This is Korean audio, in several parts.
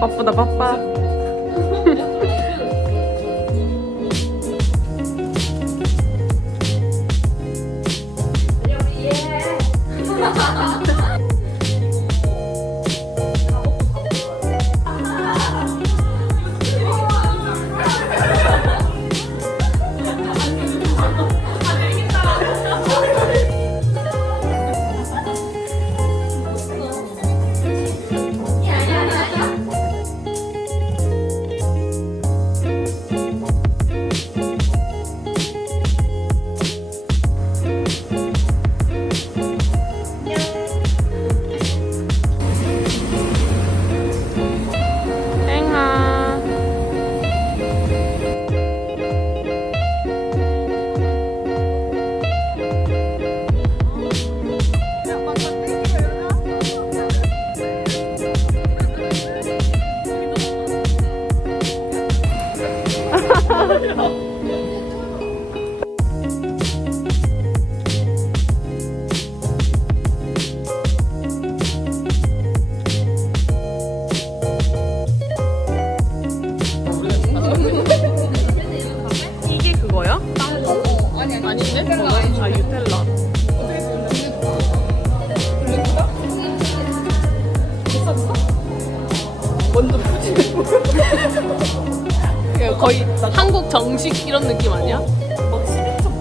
바쁘다 바빠.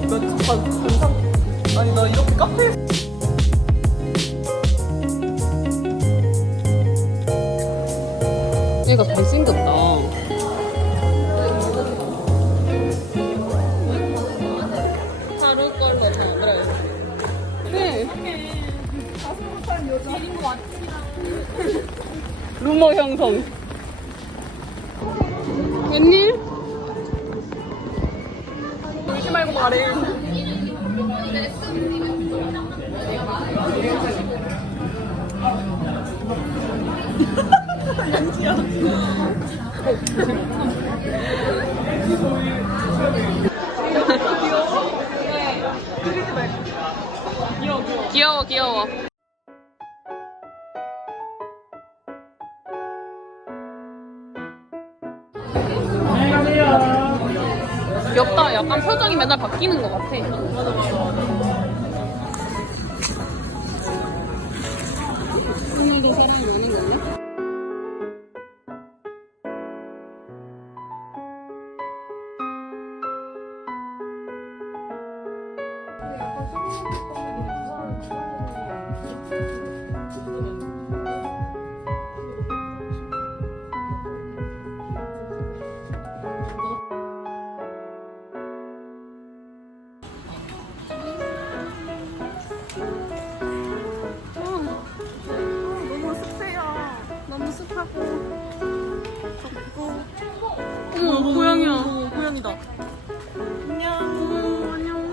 12첩 몇첩 반상 아니 나 이렇게 카페 얘가 잘생겼다. 그래 네. 루머 형성. 웬일? 울지 말고 말해 귀여워 귀여워. 귀엽다. 약간 표정이 맨날 바뀌는 것 같아. 오늘도 사람 고양이야. 고양이다 안녕 안녕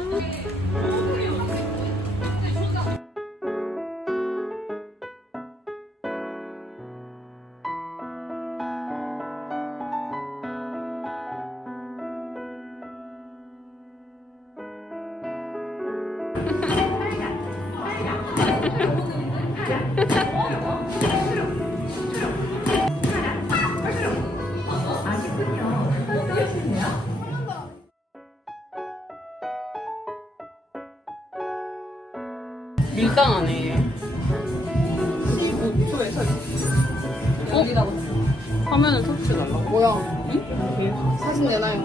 화면을 터치해달라고? 뭐야? 응? 사진 내놔요.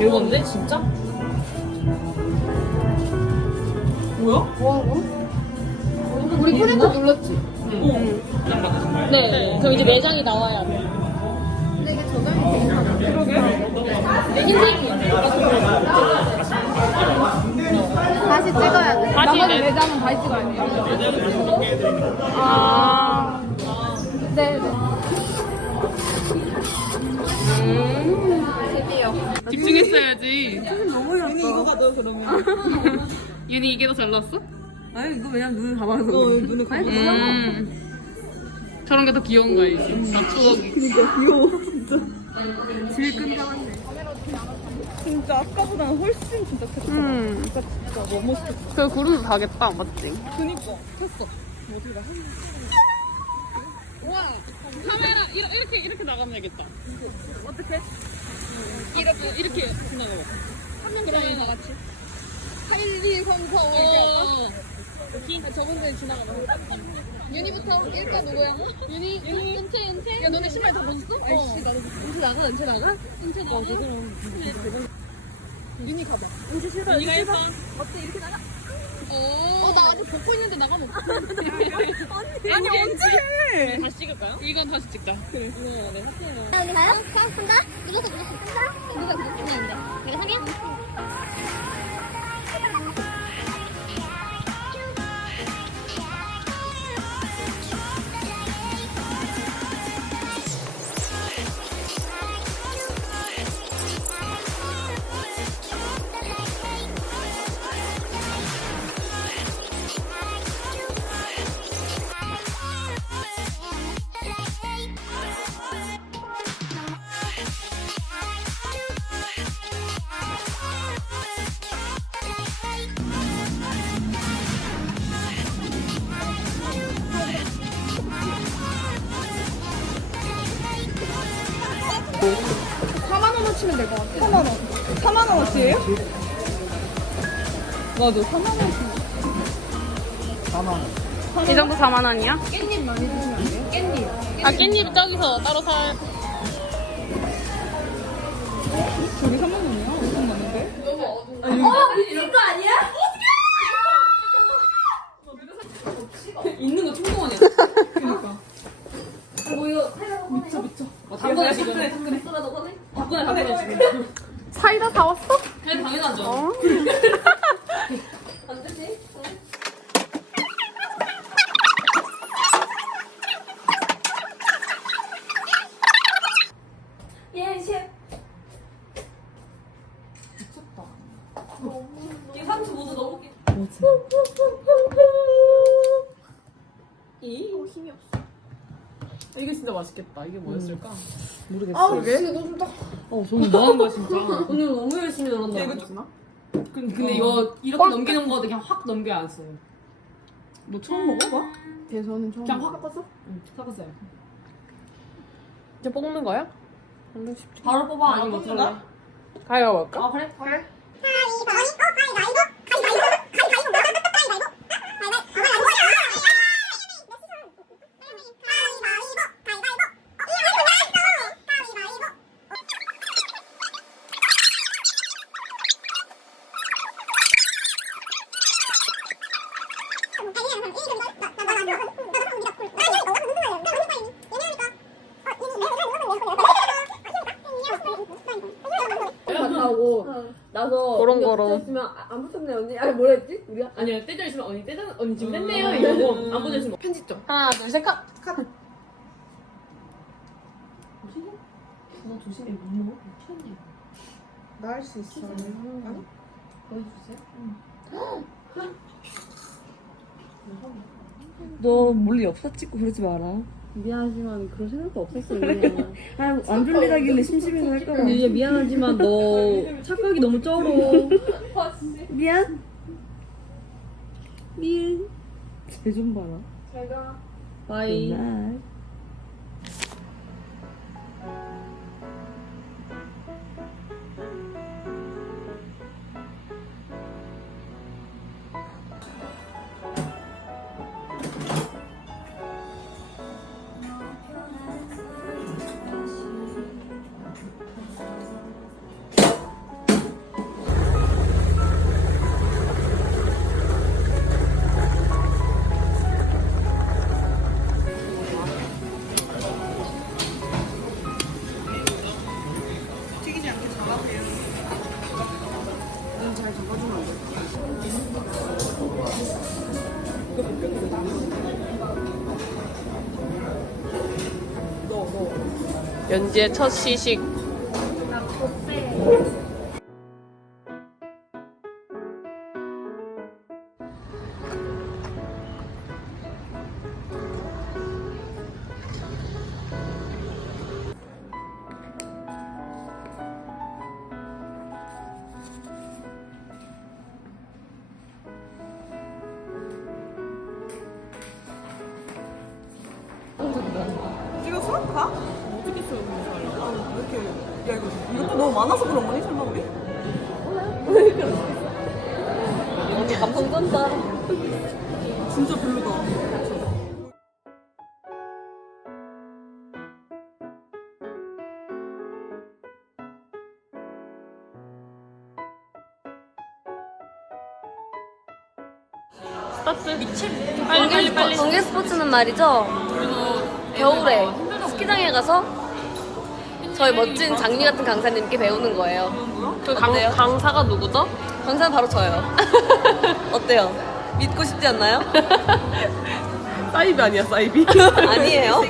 이건데? 진짜? 뭐야? 뭐 하는 거야? 우리 프린트 눌렀지? 응. 네. 그럼 이제 매장이 나와야 돼. 근데 이게 저장이 돼 있나 봐. 다시 찍어야 돼. 다시 나머지 내- 매장은 다시 찍어야 돼. 아. 네, 네. 음. 집중했어야지. 너무 예쁘다 이거 가져 그러면 윤이 이게 더 잘 나왔어? 아니 이거 왜냐면 눈을 감아서 어 눈을 감아서 음. 저런 게 더 귀여운 거 알지? 나 추억이. 진짜 귀여워 진짜 제일 끈적한데 진짜 아까보다는 훨씬 진짜 크다 음. 진짜 진짜 너무 멋있어 그 구름도 다겠다, 맞지? 그니까 했어 어디가 와 카메라 이렇게 이렇게, 이렇게 나가면 되겠다. 어떻게? 이렇게 이렇게 지나가봐. 한명 그러면 다 같이. 8204 어. 여기 저분들 지나가봐. 윤희부터 1가 누구야? 윤희, 윤희, 은채, 은채. 야, 너네 신발 다 벗었어? 아이씨, 나도. 은채 나가, 은채 나가? 은채 나가? 윤희 가봐. 은지 실버 네가 해봐. 어때 이렇게 나가? 어, 나 아직 벗고 있는데 나가면 어떡해. 아니 언제 해? 다시 찍을까요? 이건 다시 찍자. 그래. 이거 내 사진으로. 여기 가요? 자, 간다. 눌러서 눌러서 간다. 누가 누르는데? 내가 원 치면 될 것 같아. 4만 원. 4만 원어치예요? 맞아, 4만 원. 이 정도 4만 원이야? 깻잎 많이 주면 안 돼요? 깻잎. 아 깻잎 저기서 따로 살. 저기 3만 원이야? 엄청 많은데? 있는 거 총동원이야. 그니까. 당근에 지금. 당근에 당근에 지금. 사이다 사왔어? 그냥 당연하죠. 이 게 진짜 맛있겠다. 이게 뭐였을까? 아, 그게? 어, 정말 뭐 하는 거야, 진짜. 오늘 너무 열심히 놀았나. 이거 주나? 근데, 근데 이거 이렇게 넘기는 거도 그냥 확 넘겨 안 써요. 너 처음 먹어봐? 대선은 처음. 그냥 확 섞었어? 응, 섞었어요. 이제 뽑는 거야? 바로 뽑아 아니면 아, 어떡해? 뽑는다? 가위가 뭘까? 아 그래? 그래? 나서 그런 거로. 아, 안 붙었네 언니. 아니 뭐라 했지? 우리가? 아니요 떼져 있으면 언니 떼져 언니 지금 뗐네요 이러고 안 보내주면 편집점. 하나, 둘, 셋, 컷. 너 조심해 못 먹어. 편지. 나할 수 있어. 아니? 보여주세요. 너 몰래 엽사 찍고 그러지 마라. 미안하지만 그런 생각도 없었어 그냥. 아, 안 졸리다길래 심심해서 할까봐. 근데 이제 미안하지만 너 착각이 너무 쩔어. 미안. 미안. 쟤좀 봐라. 바이. 언제 첫 시식. 찍었어? 다? 떻게 쓰는 거야? 이렇게 야 이거 이것도 너무 많아서 그런 거니 설마 우리? 언니 감성 쩐다. 진짜 별로다. 스타트. 빨리 빨리 빨리. 동계 스포츠는 말이죠. 겨울에 스키장에 가서 저희 멋진 장미 같은 강사님께 배우는 거예요. 그 강, 어때요? 강사가 누구죠? 강사는 바로 저요. 어때요? 믿고 싶지 않나요? 사이비 아니야 사이비? 아니에요.